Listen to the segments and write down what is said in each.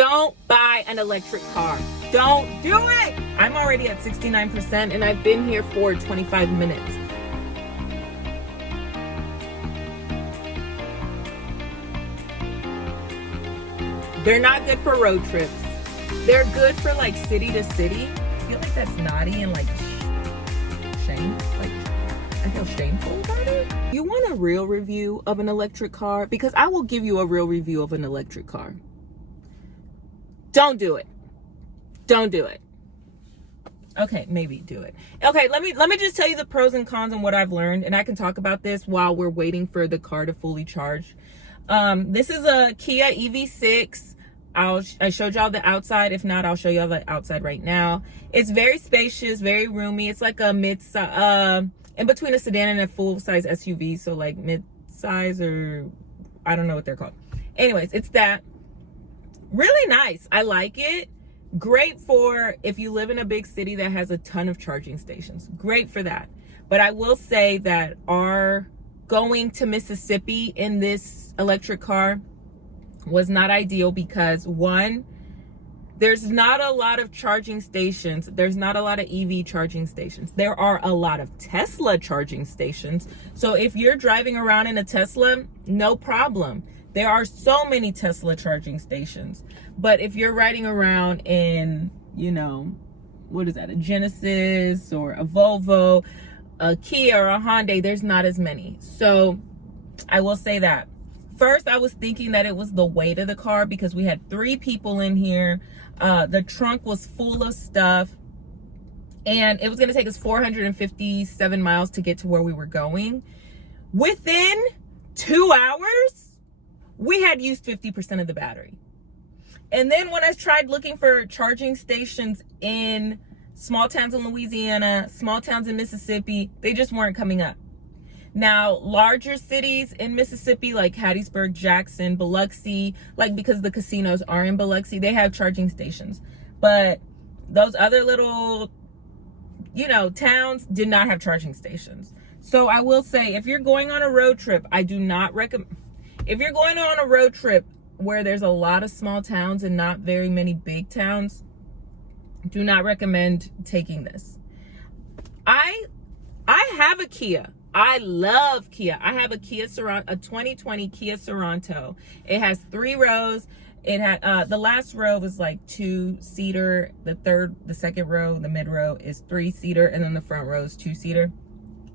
Don't buy an electric car. Don't do it. I'm already at 69% and I've been here for 25 minutes. They're not good for road trips. They're good for like city to city. I feel like that's naughty and like shame. Like I feel shameful about it. You want a real review of an electric car? Because I will give you a real review of an electric car. Don't do it. Don't do it. Okay, maybe do it. Okay, let me just tell you the pros and cons and what I've learned, and I can talk about this while we're waiting for the car to fully charge. This is a Kia EV6. I showed y'all the outside. If not, I'll show y'all the outside right now. It's very spacious, very roomy. It's like a mid-size, in between a sedan and a full-size SUV. So like mid-size, or I don't know what they're called. Anyways, it's that. Really nice. I like it. Great for if you live in a big city that has a ton of charging stations. Great for that. But I will say that our going to Mississippi in this electric car was not ideal because, one, there's not a lot of charging stations. There's not a lot of EV charging stations. There are a lot of Tesla charging stations. So if you're driving around in a Tesla, no problem. There are so many Tesla charging stations. But if you're riding around in, you know, what is that, a Genesis or a Volvo, a Kia or a Hyundai, there's not as many. So I will say that. First, I was thinking that it was the weight of the car because we had 3 people in here. The trunk was full of stuff. And it was going to take us 457 miles to get to where we were going. Within 2 hours, we had used 50% of the battery. And then when I tried looking for charging stations in small towns in Louisiana, small towns in Mississippi, they just weren't coming up. Now, larger cities in Mississippi, like Hattiesburg, Jackson, Biloxi, like because the casinos are in Biloxi, they have charging stations. But those other little, you know, towns did not have charging stations. So I will say, if you're going on a road trip, I do not recommend. If you're going on a road trip where there's a lot of small towns and not very many big towns, do not recommend taking this. I have a Kia. I love Kia. I have a Kia Sorento, a 2020 Kia Sorento. It has 3 rows. It had the last row was like 2-seater. The second row, the mid row is 3-seater, and then the front row is 2-seater.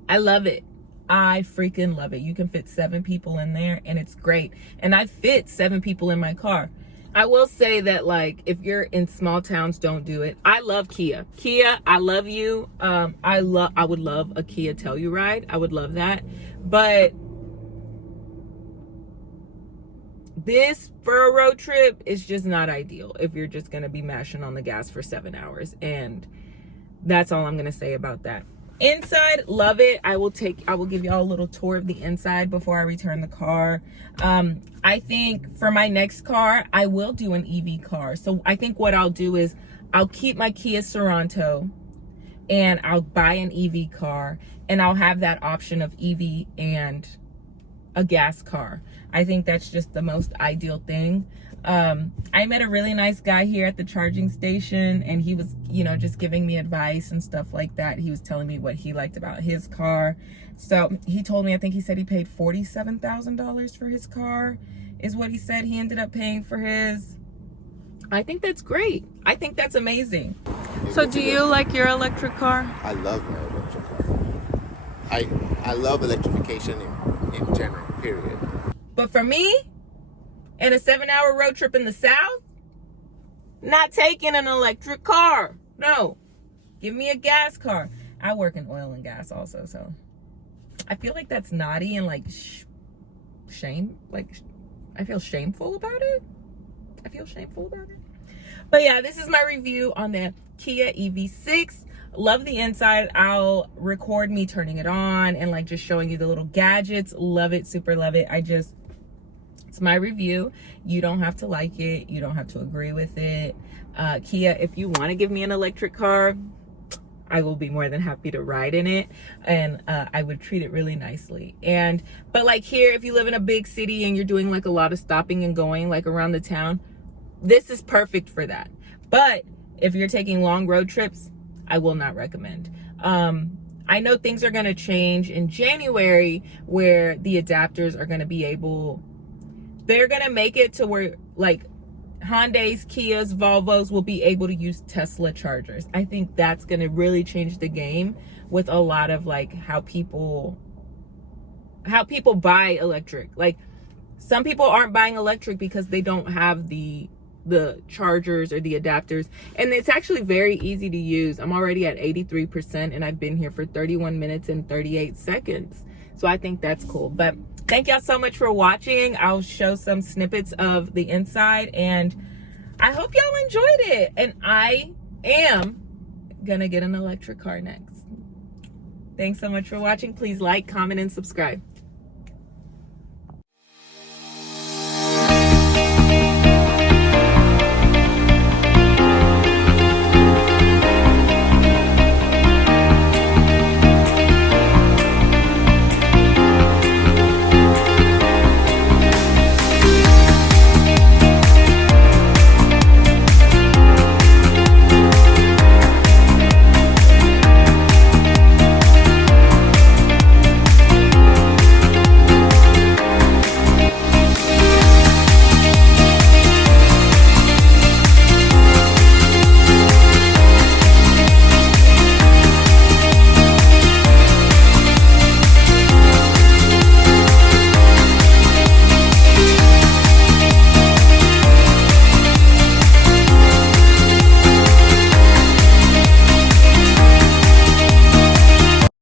I love it. I freaking love it. You can fit 7 people in there and it's great. And I fit 7 people in my car. I will say that, like, if you're in small towns, don't do it. I love Kia. Kia, I love you. I would love a Kia Telluride. I would love that. But this for a road trip is just not ideal if you're just going to be mashing on the gas for 7 hours. And that's all I'm going to say about that. Inside, love it. I will give y'all a little tour of the inside before I return the car. I think for my next car, I will do an EV car. So I think what I'll do is I'll keep my Kia Sorento and I'll buy an EV car, and I'll have that option of EV and a gas car. I think that's just the most ideal thing. I met a really nice guy here at the charging station, and he was, you know, just giving me advice and stuff like that. He was telling me what he liked about his car. So he told me, I think he said he paid $47,000 for his car, is what he said he ended up paying for his. I think that's great. I think that's amazing. So do you like your electric car? I love my electric car. I love electrification in general, period. But for me, in a 7-hour road trip in the South, not taking an electric car. No, give me a gas car. I work in oil and gas also, so I feel like that's naughty and like shame. Like, I feel shameful about it. But yeah, this is my review on the Kia EV6. Love the inside. I'll record me turning it on and like just showing you the little gadgets. Love it, super love it. It's my review. You don't have to like it. You don't have to agree with it. Kia, if you want to give me an electric car, I will be more than happy to ride in it, and I would treat it really nicely. But like here, if you live in a big city and you're doing like a lot of stopping and going like around the town, this is perfect for that. But if you're taking long road trips, I will not recommend. I know things are going to change in January where the adapters are going to be able, they're going to make it to where like Hyundais, Kias, Volvos will be able to use Tesla chargers. I think that's going to really change the game with a lot of like how people buy electric. Like some people aren't buying electric because they don't have the chargers or the adapters, and it's actually very easy to use. I'm already at 83% and I've been here for 31 minutes and 38 seconds. So I think that's cool. But thank y'all so much for watching. I'll show some snippets of the inside and I hope y'all enjoyed it. And I am gonna get an electric car next. Thanks so much for watching. Please like, comment, and subscribe.